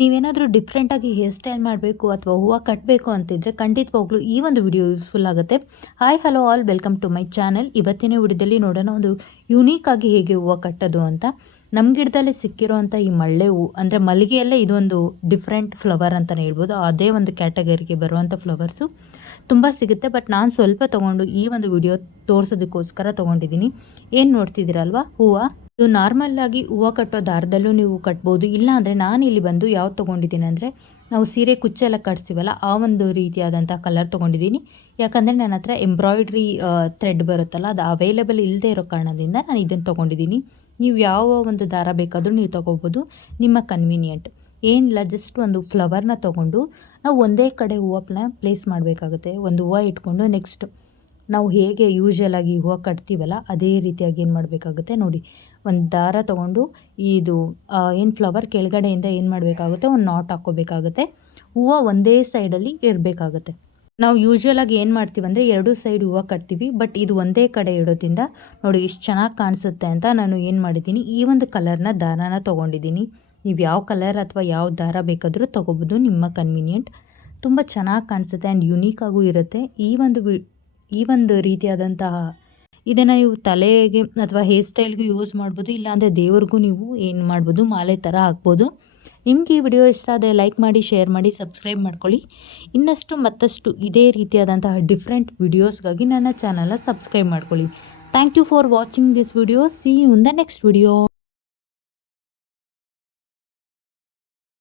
ನೀವೇನಾದರೂ ಡಿಫ್ರೆಂಟಾಗಿ hair style ಮಾಡಬೇಕು ಅಥವಾ ಹೂವು ಕಟ್ಟಬೇಕು ಅಂತಿದ್ರೆ ಖಂಡಿತವಾಗ್ಲೂ ಈ ಒಂದು ವಿಡಿಯೋ ಯೂಸ್ಫುಲ್ ಆಗುತ್ತೆ. Hi hello all welcome to my channel ಇವತ್ತಿನ ವಿಡಿಯೋದಲ್ಲಿ ನೋಡೋಣ ಒಂದು ಯುನೀಕ್ ಆಗಿ ಹೇಗೆ ಹೂವು ಕಟ್ಟೋದು ಅಂತ. ನಮ್ಮ ಗಿಡದಲ್ಲೇ ಸಿಕ್ಕಿರೋವಂಥ ಈ ಮಳ್ಳೆ ಹೂವು ಅಂದರೆ ಮಲ್ಲಿಗೆಯಲ್ಲೇ ಇದೊಂದು ಡಿಫ್ರೆಂಟ್ ಫ್ಲವರ್ ಅಂತಲೇ ಹೇಳ್ಬೋದು. ಅದೇ ಒಂದು ಕ್ಯಾಟಗರಿಗೆ ಬರುವಂಥ ಫ್ಲವರ್ಸು ತುಂಬ ಸಿಗುತ್ತೆ ಬಟ್ ನಾನು ಸ್ವಲ್ಪ ತೊಗೊಂಡು ಈ ಒಂದು ವಿಡಿಯೋ ತೋರಿಸೋದಕ್ಕೋಸ್ಕರ ತೊಗೊಂಡಿದ್ದೀನಿ. ಏನು ನೋಡ್ತಿದ್ದೀರಲ್ವಾ? ಹೂವು? ಇದು ನಾರ್ಮಲ್ ಆಗಿ ಹೂವು ಕಟ್ಟೋ ದಾರದಲ್ಲೂ ನೀವು ಕಟ್ಬೋದು. ಇಲ್ಲ ಅಂದರೆ ನಾನು ಇಲ್ಲಿ ಬಂದು ಯಾವ್ದು ತೊಗೊಂಡಿದ್ದೀನಿ ಅಂದರೆ ನಾವು ಸೀರೆ ಕುಚ್ಚೆಲ್ಲ ಕಟ್ಸ್ತೀವಲ್ಲ, ಆ ಒಂದು ರೀತಿಯಾದಂಥ ಕಲರ್ ತೊಗೊಂಡಿದ್ದೀನಿ. ಯಾಕಂದರೆ ನನ್ನ ಹತ್ರ ಎಂಬ್ರಾಯ್ಡ್ರಿ ಥ್ರೆಡ್ ಬರುತ್ತಲ್ಲ, ಅದು ಅವೈಲೇಬಲ್ ಇಲ್ಲದೆ ಇರೋ ಕಾರಣದಿಂದ ನಾನು ಇದನ್ನು ತೊಗೊಂಡಿದ್ದೀನಿ. ನೀವು ಯಾವ ಒಂದು ದಾರ ಬೇಕಾದರೂ ನೀವು ತೊಗೋಬೋದು. ನಿಮ್ಮ ಕನ್ವೀನಿಯೆಂಟ್ ಏನಿಲ್ಲ ಜಸ್ಟ್ ಒಂದು ಫ್ಲವರ್ನ ತೊಗೊಂಡು ನಾವು ಒಂದೇ ಕಡೆ ಹೂವನ್ನ ಪ್ಲೇಸ್ ಮಾಡಬೇಕಾಗುತ್ತೆ. ಒಂದು ಹೂವು ಇಟ್ಕೊಂಡು ನೆಕ್ಸ್ಟ್ ನಾವು ಹೇಗೆ ಯೂಶ್ವಲ್ ಆಗಿ ಹೂವು ಕಟ್ತೀವಲ್ಲ, ಅದೇ ರೀತಿಯಾಗಿ ಏನು ಮಾಡಬೇಕಾಗುತ್ತೆ ನೋಡಿ. ಒಂದು ದಾರ ತೊಗೊಂಡು ಇದು ಏನು ಫ್ಲವರ್ ಕೆಳಗಡೆಯಿಂದ ಏನು ಮಾಡಬೇಕಾಗುತ್ತೆ, ಒಂದು ನಾಟ್ ಹಾಕ್ಕೋಬೇಕಾಗುತ್ತೆ. ಹೂವು ಒಂದೇ ಸೈಡಲ್ಲಿ ಇರಬೇಕಾಗುತ್ತೆ. ನಾವು ಯೂಶ್ವಲಾಗಿ ಏನು ಮಾಡ್ತೀವಿ ಅಂದರೆ ಎರಡೂ ಸೈಡ್ ಹೂವು ಕಟ್ತೀವಿ ಬಟ್ ಇದು ಒಂದೇ ಕಡೆ ಇಡೋದ್ರಿಂದ ನೋಡಿ ಇಷ್ಟು ಚೆನ್ನಾಗಿ ಕಾಣಿಸುತ್ತೆ ಅಂತ ನಾನು ಏನು ಮಾಡಿದ್ದೀನಿ, ಈ ಒಂದು ಕಲರ್ನ ದಾರನ ತೊಗೊಂಡಿದ್ದೀನಿ. ನೀವು ಯಾವ ಕಲರ್ ಅಥವಾ ಯಾವ ದಾರ ಬೇಕಾದರೂ ತೊಗೋಬೋದು ನಿಮ್ಮ ಕನ್ವೀನಿಯೆಂಟ್ ತುಂಬ ಚೆನ್ನಾಗಿ ಕಾಣಿಸುತ್ತೆ ಆ್ಯಂಡ್ ಯುನೀಕಾಗೂ ಇರುತ್ತೆ. ಈ ಒಂದು ಈ ಒಂದು ರೀತಿಯಾದಂತಹ ಇದನ್ನು ನೀವು ತಲೆಗೆ ಅಥವಾ ಹೇರ್ ಸ್ಟೈಲ್ಗೂ ಯೂಸ್ ಮಾಡ್ಬೋದು, ಇಲ್ಲಾಂದರೆ ದೇವ್ರಿಗೂ ನೀವು ಏನು ಮಾಡ್ಬೋದು, ಮಾಲೆ ಥರ ಹಾಕ್ಬೋದು. ನಿಮಗೆ ಈ ವಿಡಿಯೋ ಇಷ್ಟ ಆದರೆ ಲೈಕ್ ಮಾಡಿ ಶೇರ್ ಮಾಡಿ ಸಬ್ಸ್ಕ್ರೈಬ್ ಮಾಡ್ಕೊಳ್ಳಿ. ಇನ್ನಷ್ಟು ಮತ್ತಷ್ಟು ಇದೇ ರೀತಿಯಾದಂತಹ ಡಿಫ್ರೆಂಟ್ ವಿಡಿಯೋಸ್ಗಾಗಿ ನನ್ನ ಚಾನಲ್ನ ಸಬ್ಸ್ಕ್ರೈಬ್ ಮಾಡ್ಕೊಳ್ಳಿ. Thank you for watching this video see in the next video